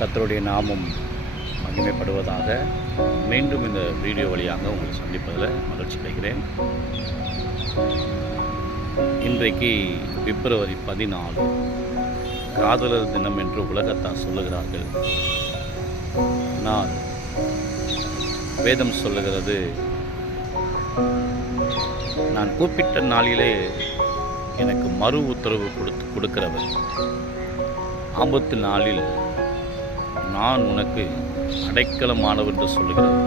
கர்த்தருடைய நாமம் மகிமைப்படுவதாக. மீண்டும் இந்த வீடியோ வழியாக உங்களை சந்திப்பதில் மகிழ்ச்சி அடைகிறேன். இன்றைக்கு பிப்ரவரி 14 காதலர் தினம் என்று உலகத்தார் சொல்லுகிறார்கள். நான் வேதம் சொல்லுகிறது, நான் கூப்பிட்ட நாளிலே எனக்கு மறு உத்தரவு கொடுக்கிறவர், ஆபத்து நாளில் நான் உனக்கு அடைக்கலமானவர் என்று சொல்லுகிறவர்,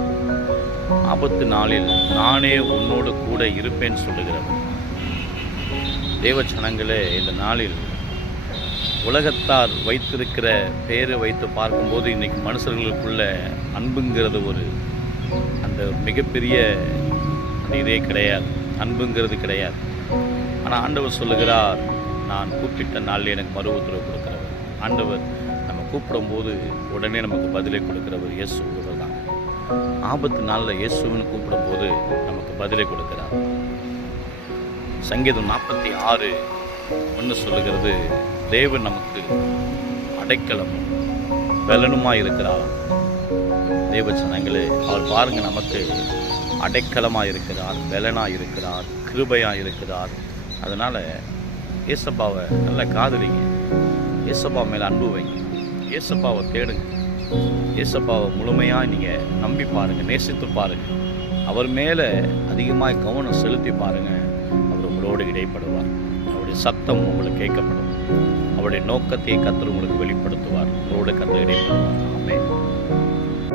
ஆபத்து நாளில் நானே உன்னோடு கூட இருப்பேன் சொல்லுகிறவர். தேவ ஜனங்களே, இந்த நாளில் உலகத்தார் வைத்திருக்கிற பேரை வைத்து பார்க்கும்போது இன்றைக்கி மனுஷர்களுக்குள்ள அன்புங்கிறது அந்த மிகப்பெரிய இதே கிடையாது, அன்புங்கிறது கிடையாது. ஆனால் ஆண்டவர் சொல்லுகிறார், நான் கூப்பிட்ட நாளில் எனக்கு மறு உத்தரவு கொடுக்கிறவர். ஆண்டவர் நம்ம கூப்பிடும்போது உடனே நமக்கு பதிலை கொடுக்கிறவர் இயேசு தான். ஆபத்து நாளில் இயேசுன்னு கூப்பிடும்போது நமக்கு பதிலை கொடுக்கிறார். சங்கீதம் 46:1 சொல்லுகிறது, தேவன் நமக்கு அடைக்கலம் பலனுமாய் இருக்கிறார். தேவ ஜனங்களே, அவர் பாருங்க, நமக்கு அடைக்கலமாக இருக்கிறார், பலனாக இருக்கிறார், கிருபையாக இருக்கிறார். அதனால் ஏசப்பாவை நல்லா காதலிங்க, ஏசப்பா மேலே அன்பு வைங்க, ஏசப்பாவை தேடுங்க, ஏசப்பாவை முழுமையாக நீங்கள் நம்பி பாருங்கள், நேசித்து பாருங்கள், அவர் மேலே அதிகமாக கவனம் செலுத்தி பாருங்கள். அவர் உங்களோடு இடைப்படுவார், அவருடைய சத்தம் உங்களுக்கு கேட்கப்படும், அவருடைய நோக்கத்தை கர்த்தர் உங்களுக்கு வெளிப்படுத்துவார், உங்களோடு கர்த்தர் இடைப்படுவார். ஆமென்.